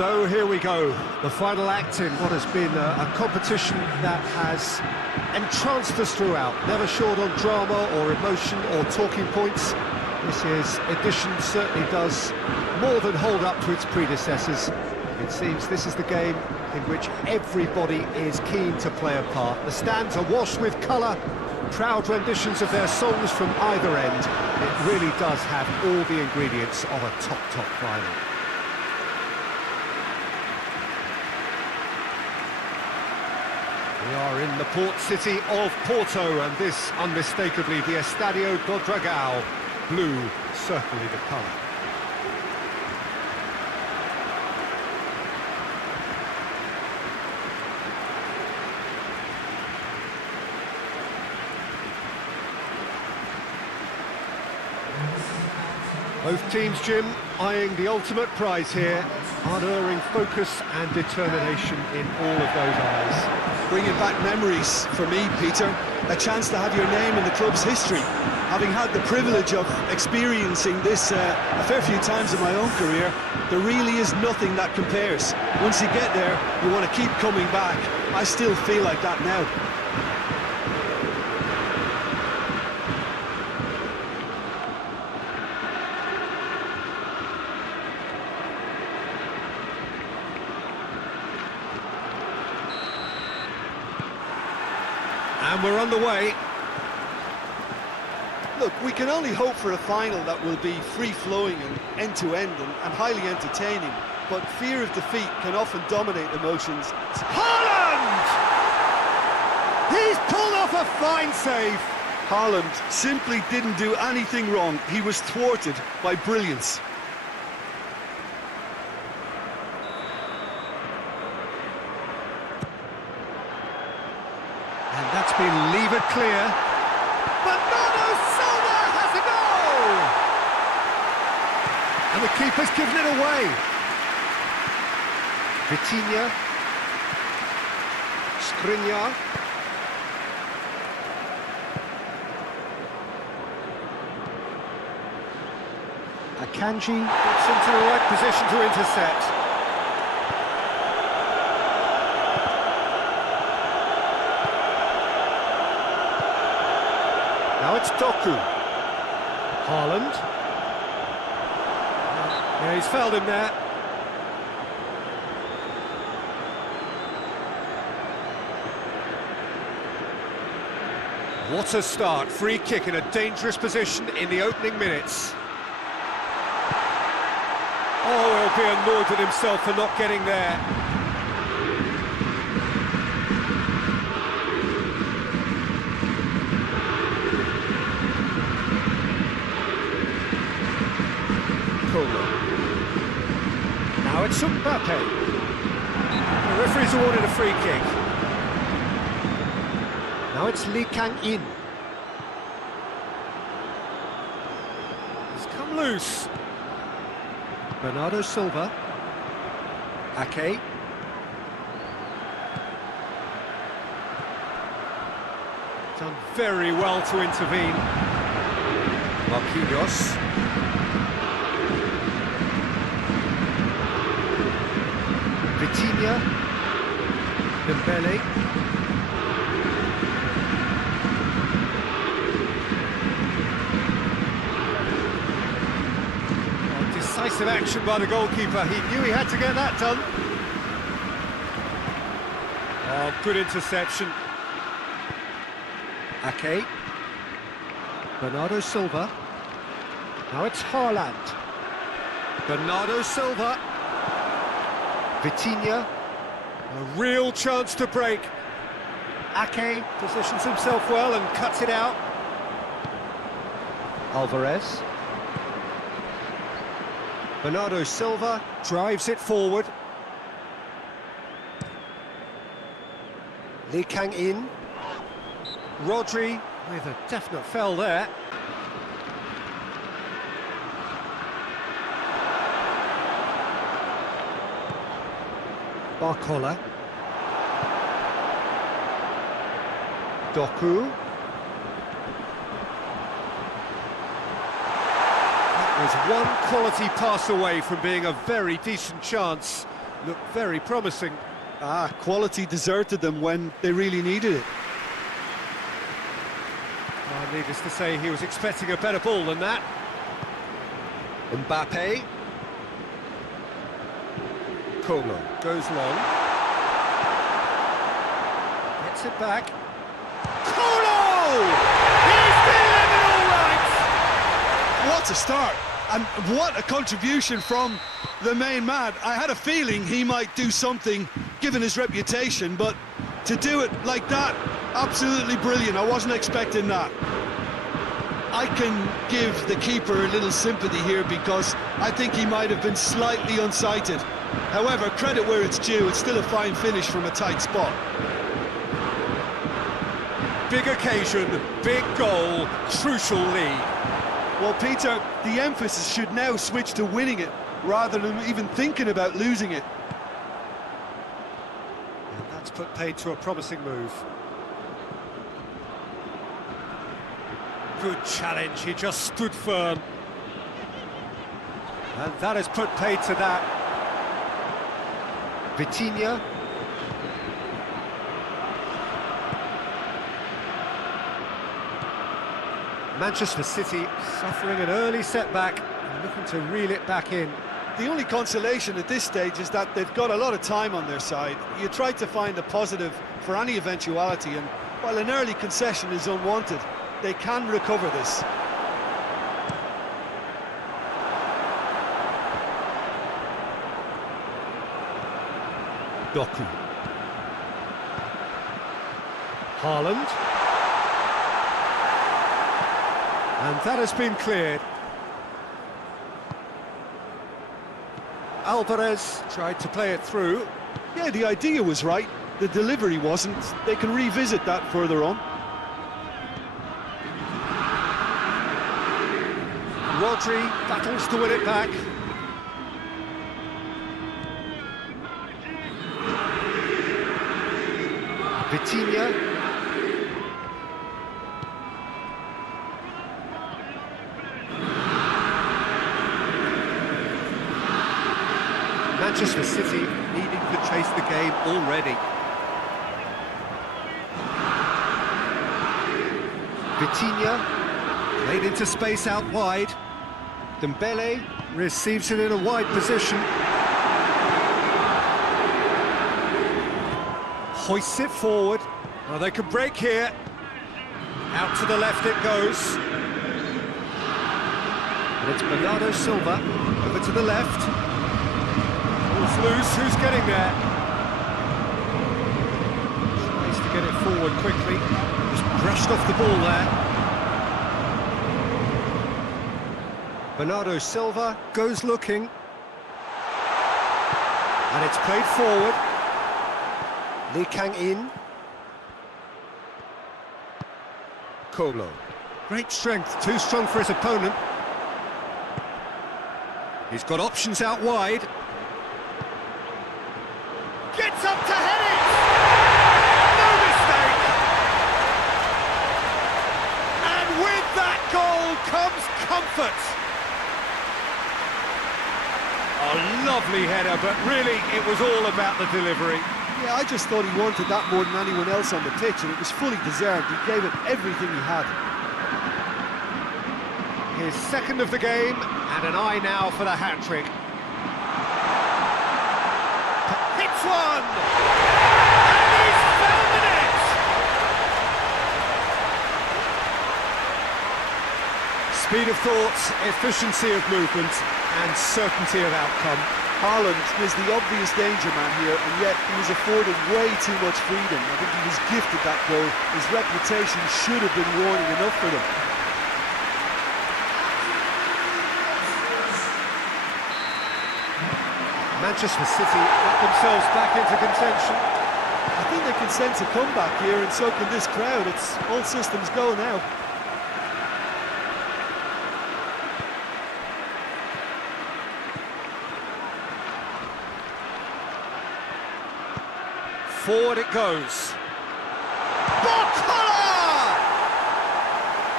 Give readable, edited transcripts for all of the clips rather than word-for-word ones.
So here we go, the final act in what has been a competition that has entranced us throughout, never short on drama or emotion or talking points. This year's edition certainly does more than hold up to its predecessors. It seems this is the game in which everybody is keen to play a part. The stands are washed with colour, proud renditions of their songs from either end. It really does have all the ingredients of a top final. We are in the port city of Porto, and this unmistakably the Estadio do Dragão. Blue, certainly the colour. Both teams, Jim, eyeing the ultimate prize here, unerring focus and determination in all of those eyes. Bringing back memories for me, Peter. A chance to have your name in the club's history. Having had the privilege of experiencing this a fair few times in my own career, there really is nothing that compares. Once you get there, you want to keep coming back. I still feel like that now. And we're on the way. Look, we can only hope for a final that will be free-flowing and end-to-end and highly entertaining, but fear of defeat can often dominate emotions. Haaland! He's pulled off a fine save. Haaland simply didn't do anything wrong. He was thwarted by brilliance. And that's been levered clear. Bernardo Silva has a goal! And the keeper's given it away. Vitinha. Skriniar. Akanji gets into the right position to intercept. Now it's Doku. Haaland. Yeah, he's fouled him there. What a start. Free kick in a dangerous position in the opening minutes. Oh, he'll be annoyed with himself for not getting there. Now it's Mbappe. The referee's awarded a free kick. Now it's Lee Kang-in. He's come loose. Bernardo Silva. Ake. Done very well to intervene. Marquinhos. Vitinha, Dembele, decisive action by the goalkeeper. He knew he had to get that done. Oh, good interception. Ake, Bernardo Silva. Now it's Haaland. Bernardo Silva. Vitinha, a real chance to break. Ake positions himself well and cuts it out. Alvarez. Bernardo Silva drives it forward. Lee Kang-in. Rodri with a definite foul there. Barcola. Doku. That was one quality pass away from being a very decent chance, looked very promising. Quality deserted them when they really needed it. Needless to say, he was expecting a better ball than that. Mbappe. Kolo goes long. Gets it back. Kolo! He's delivered all right! What a start! And what a contribution from the main man. I had a feeling he might do something, given his reputation, but to do it like that, absolutely brilliant. I wasn't expecting that. I can give the keeper a little sympathy here because I think he might have been slightly unsighted. However, credit where it's due, it's still a fine finish from a tight spot. Big occasion, big goal, crucial lead. Well, Peter, the emphasis should now switch to winning it, rather than even thinking about losing it. And that's put paid to a promising move. Good challenge, he just stood firm. And that has put paid to that. Vitinha. Manchester City suffering an early setback and looking to reel it back in. The only consolation at this stage is that they've got a lot of time on their side. You try to find a positive for any eventuality, and while an early concession is unwanted, they can recover this. Doku. Haaland. And that has been cleared. Alvarez tried to play it through. Yeah, the idea was right, the delivery wasn't. They can revisit that further on. Rodri battles to win it back. Vitinha. Manchester City needing to chase the game already. Vitinha played into space out wide. Dembele receives it in a wide position. Hoists it forward. Oh, they could break here. Out to the left it goes. And it's Bernardo Silva over to the left. Ball's loose, who's getting there? Tries to get it forward quickly. Just brushed off the ball there. Bernardo Silva goes looking. And it's played forward. Lee Kang-in. Kolo. Great strength, too strong for his opponent. He's got options out wide. Gets up to head it! No mistake! And with that goal comes comfort. A lovely header, but really it was all about the delivery. Yeah, I just thought he wanted that more than anyone else on the pitch, and it was fully deserved. He gave it everything he had. His second of the game, and an eye now for the hat-trick. Hits one! And he's found the net! Speed of thought, efficiency of movement, and certainty of outcome. Haaland is the obvious danger man here, and yet he was afforded way too much freedom. I think he was gifted that goal. His reputation should have been warning enough for them. Manchester City got themselves back into contention. I think they can sense a comeback here, and so can this crowd. It's all systems go now. Forward it goes. Barcola!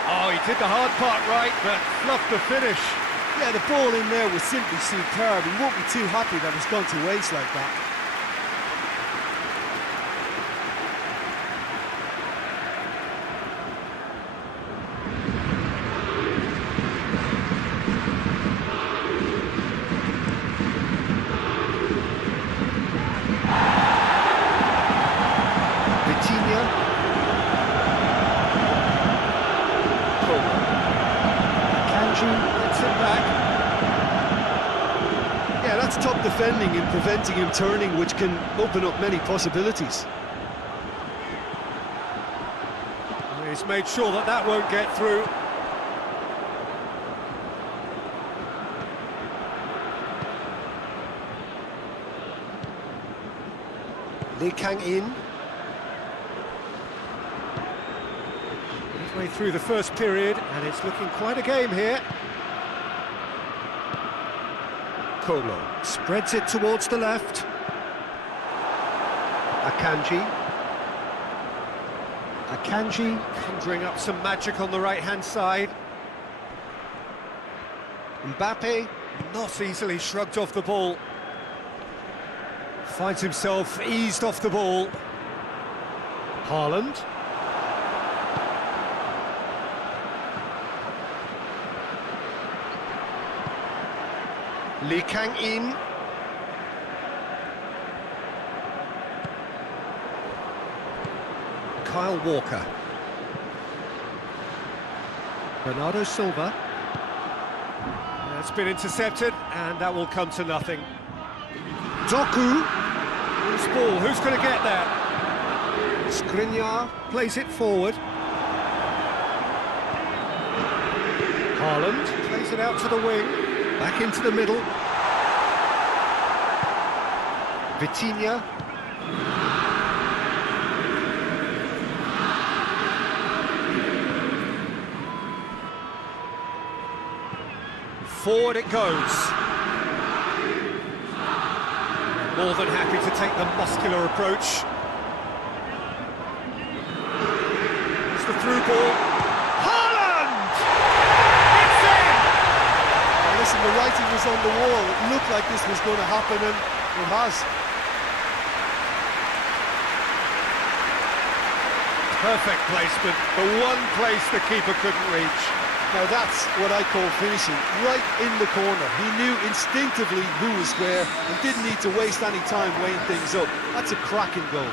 Oh, he did the hard part right, but fluffed the finish. Yeah, the ball in there was simply superb. He won't be too happy that it's gone to waste like that. Top defending and preventing him turning, which can open up many possibilities. He's made sure that that won't get through. Lee Kang-in. Midway through the first period, and it's looking quite a game here. Kolo spreads it towards the left. Akanji conjuring up some magic on the right-hand side. Mbappe not easily shrugged off the ball. Finds himself eased off the ball. Haaland. Lee Kang-in. Kyle Walker. Bernardo Silva. It's been intercepted, and that will come to nothing. Doku. Loose ball, who's going to get that? Skriniar plays it forward. Haaland plays it out to the wing. Back into the middle. Vitinha. Forward it goes. More than happy to take the muscular approach. It's the through ball. Haaland! It's in! Well, listen, the writing was on the wall. It looked like this was going to happen, and it has. Perfect placement, the one place the keeper couldn't reach. Now that's what I call finishing, right in the corner. He knew instinctively who was where and didn't need to waste any time weighing things up. That's a cracking goal.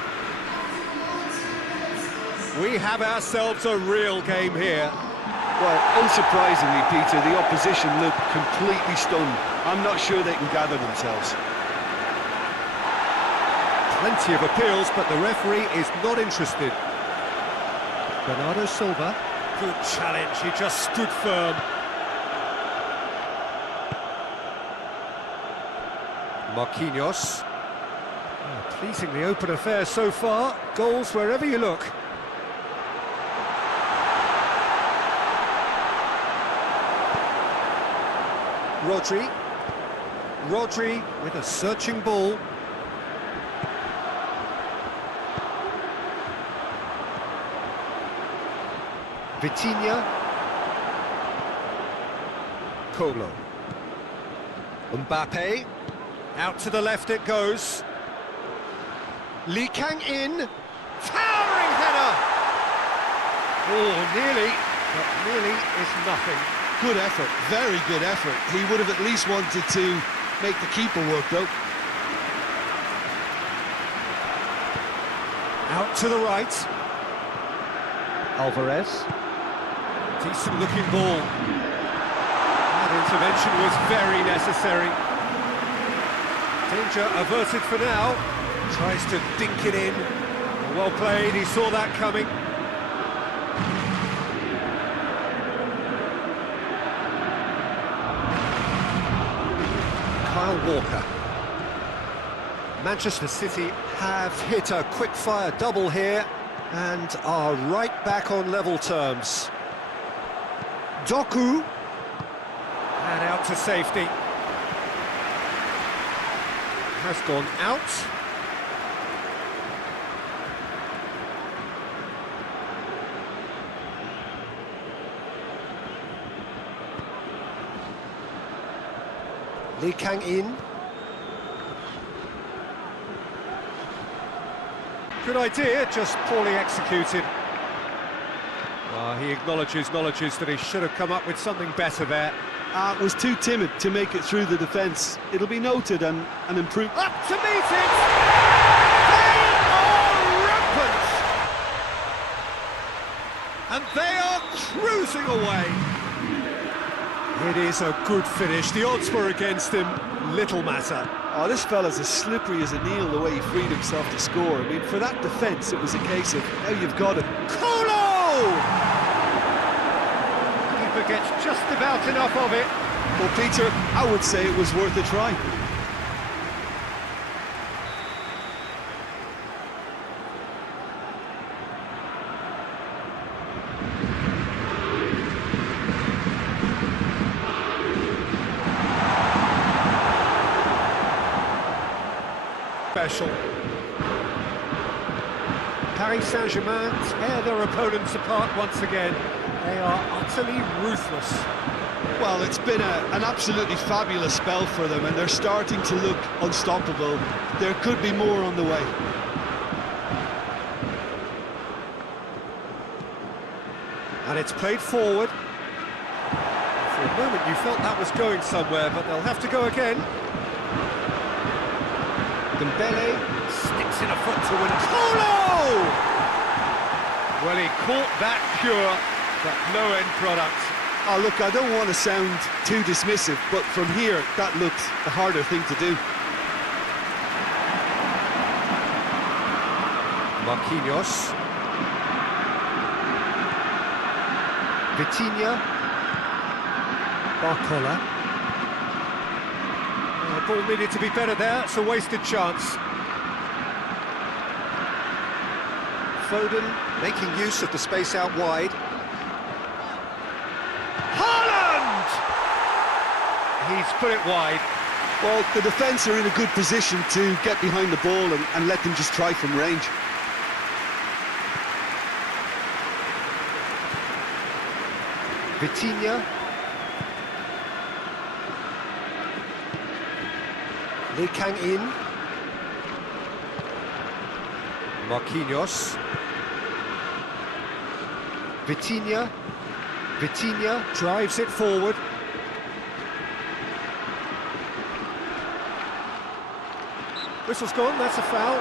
We have ourselves a real game here. Well, unsurprisingly, Peter, the opposition looked completely stunned. I'm not sure they can gather themselves. Plenty of appeals, but the referee is not interested. Bernardo Silva. Good challenge, he just stood firm. Marquinhos. Oh, pleasingly open affair so far. Goals wherever you look. Rodri with a searching ball. Vitinha. Kolo. Mbappe. Out to the left it goes. Lee Kang-in. Towering header! Oh, nearly, but nearly is nothing. Good effort, very good effort. He would have at least wanted to make the keeper work, though. Out to the right. Alvarez. Decent looking ball. That intervention was very necessary. Danger averted for now. Tries to dink it in. Well played, he saw that coming. Kyle Walker. Manchester City have hit a quick-fire double here and are right back on level terms. Doku. And out to safety. Has gone out. Lee Kang-in. Good idea, just poorly executed. He acknowledges that he should have come up with something better there. Was too timid to make it through the defence. It'll be noted and improved. Up to meet it! They are rampant! And they are cruising away. It is a good finish. The odds were against him. Little matter. Oh, this fella's as slippery as an eel the way he freed himself to score. I mean, for that defence, it was a case of, now you've got it. Colo! Keeper gets just about enough of it. Well, Peter, I would say it was worth a try. Special. Paris Saint-Germain tear their opponents apart once again. They are utterly ruthless. Well, it's been an absolutely fabulous spell for them, and they're starting to look unstoppable. There could be more on the way. And it's played forward. For a moment you felt that was going somewhere, but they'll have to go again. Dembele sticks in a foot to win. Colo! Well, he caught that pure, but no end product. Oh, look, I don't want to sound too dismissive, but from here, that looked the harder thing to do. Marquinhos. Vitinha. Barcola. The ball needed to be better there, it's a wasted chance. Foden making use of the space out wide. Haaland! He's put it wide. Well, the defence are in a good position to get behind the ball and let them just try from range. Vitinha. Lee Kang-in. Marquinhos. Vitinha. Vitinha drives it forward. Whistle's gone, that's a foul.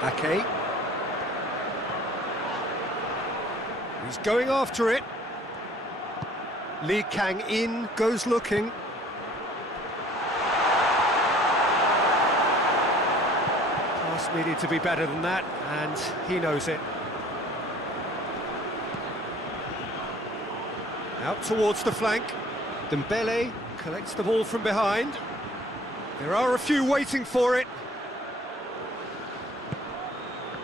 Ake. He's going after it. Lee Kang-in goes looking. Pass needed to be better than that, and he knows it. Out towards the flank. Dembele collects the ball from behind. There are a few waiting for it.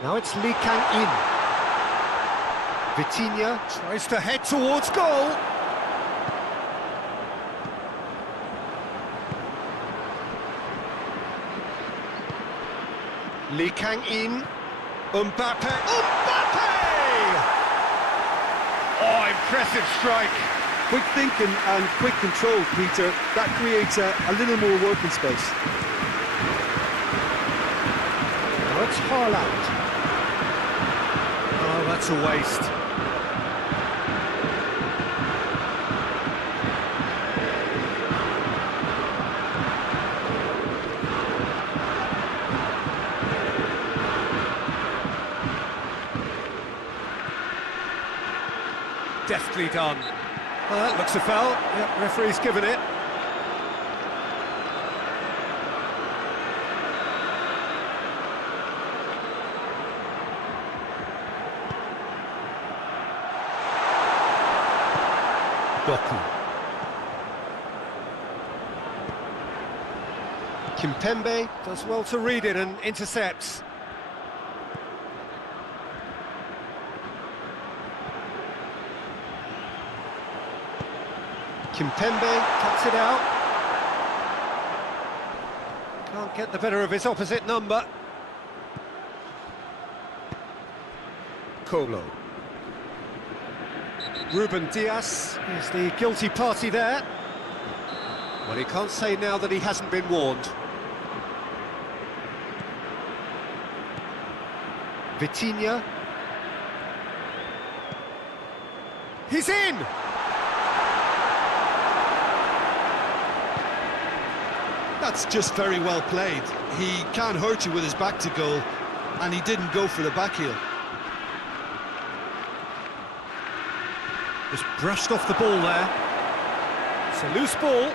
Now it's Lee Kang-in. Vitinha tries to head towards goal. Lee Kang-in. Mbappe. Mbappe! Oh, impressive strike. Quick thinking and quick control, Peter. That creates a little more working space. Now it's Haaland. Oh, that's a waste. Deftly done. Well, that looks a foul. Yep, referee's given it. Doku. Kimpembe does well to read it and intercepts. Kimpembe cuts it out. Can't get the better of his opposite number. Kolo. Ruben Dias is the guilty party there. Well, he can't say now that he hasn't been warned. Vitinha. He's in! That's just very well played. He can't hurt you with his back to goal, and he didn't go for the back heel. Just brushed off the ball there. It's a loose ball.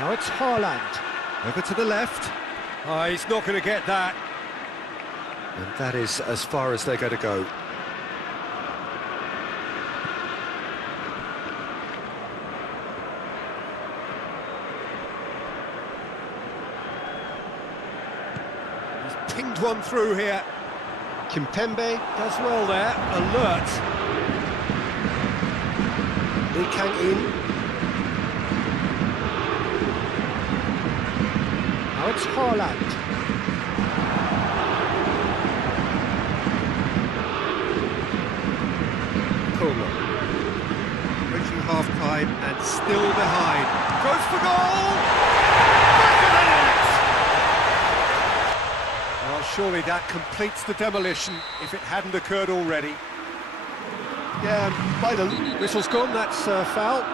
Now it's Haaland. Over to the left. Oh, he's not going to get that. And that is as far as they're going to go. He's pinged one through here. Kimpembe does well there. Alert. Lee Kang-in. Now it's Haaland. Kolo. Reaching half-time and still behind. Goes for goal! Back of the net! Well, surely that completes the demolition, if it hadn't occurred already. Yeah, by the... Whistle's gone, that's foul.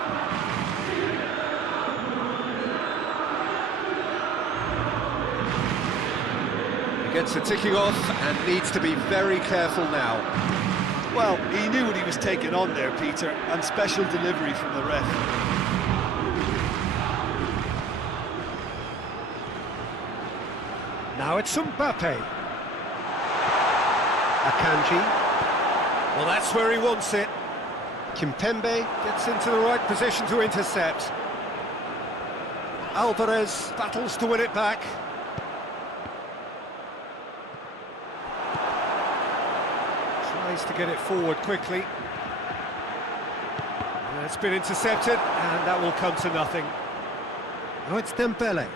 Gets the ticking off and needs to be very careful now. Well, he knew what he was taking on there, Peter, and special delivery from the ref. Now it's Mbappe. Akanji. Well, that's where he wants it. Kimpembe gets into the right position to intercept. Alvarez battles to win it back. Tries to get it forward quickly. And it's been intercepted, and that will come to nothing. Now it's Dembele.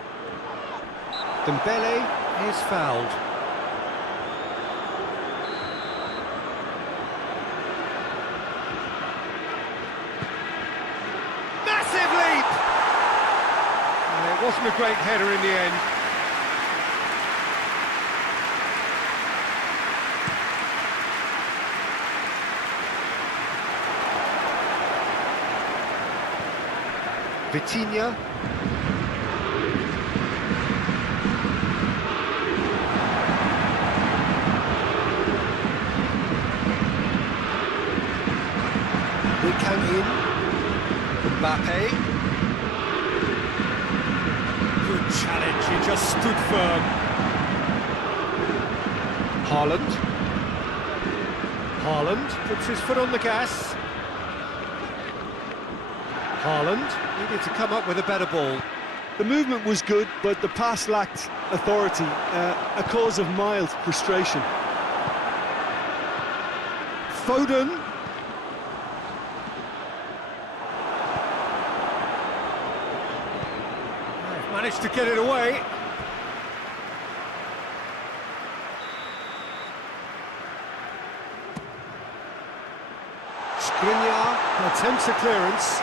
Dembele is fouled. Massive leap! And it wasn't a great header in the end. Vitinha. Lee Kang-in. Mbappe. Good challenge, he just stood firm. Haaland. Haaland puts his foot on the gas. Haaland needed to come up with a better ball. The movement was good, but the pass lacked authority, a cause of mild frustration. Foden. They've managed to get it away. Skriniar attempts a clearance.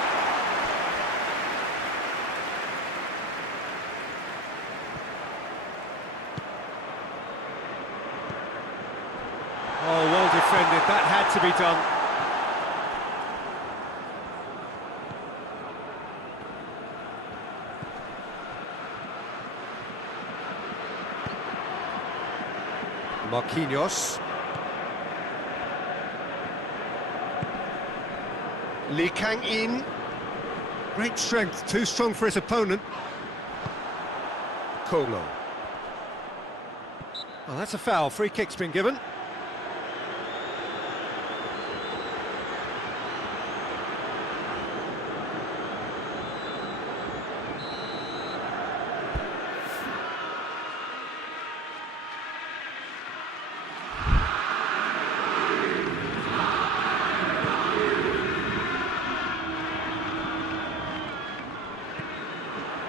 Oh, well defended, that had to be done. Marquinhos. Lee Kang-in. Great strength, too strong for his opponent. Kolo. Oh, that's a foul, free kick's been given.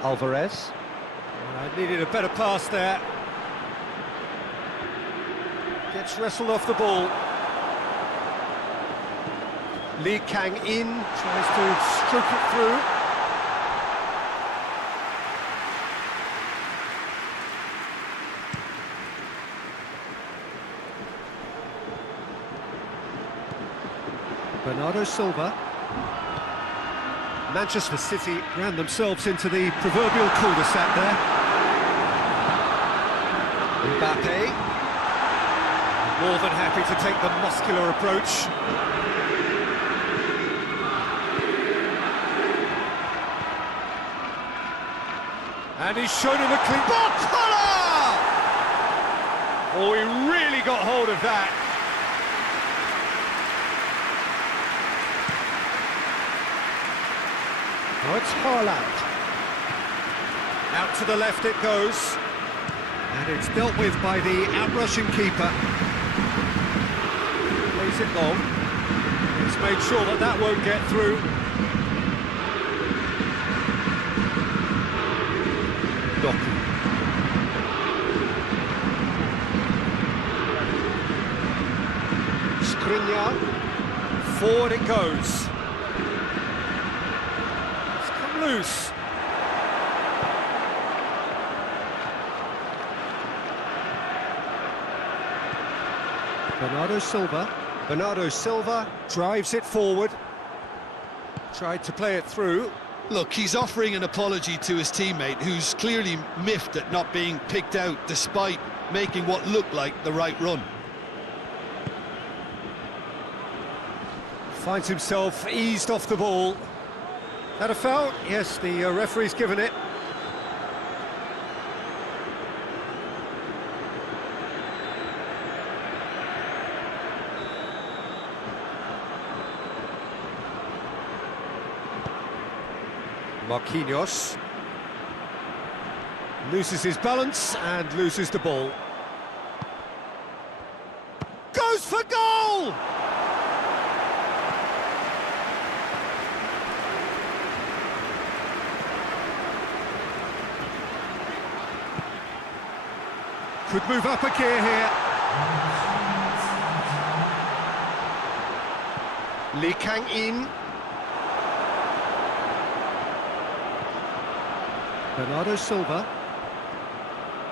Alvarez. Needed a better pass there. Gets wrestled off the ball. Lee Kang in, tries to stroke it through. Bernardo Silva. Manchester City ran themselves into the proverbial cul-de-sac there. Mbappe. More than happy to take the muscular approach. And he's shown him a clean... Barcola! Oh, he really got hold of that. Oh, it's Haaland. Out to the left it goes. And it's dealt with by the out-rushing keeper. Plays it long. He's made sure that that won't get through. Doku. Skriniar. Forward it goes. It's come loose. Bernardo Silva. Bernardo Silva drives it forward. Tried to play it through. Look, he's offering an apology to his teammate, who's clearly miffed at not being picked out despite making what looked like the right run. Finds himself eased off the ball. That a foul? Yes, the referee's given it. Marquinhos loses his balance and loses the ball. Goes for goal! Could move up a gear here. Lee Kang in. Bernardo Silva.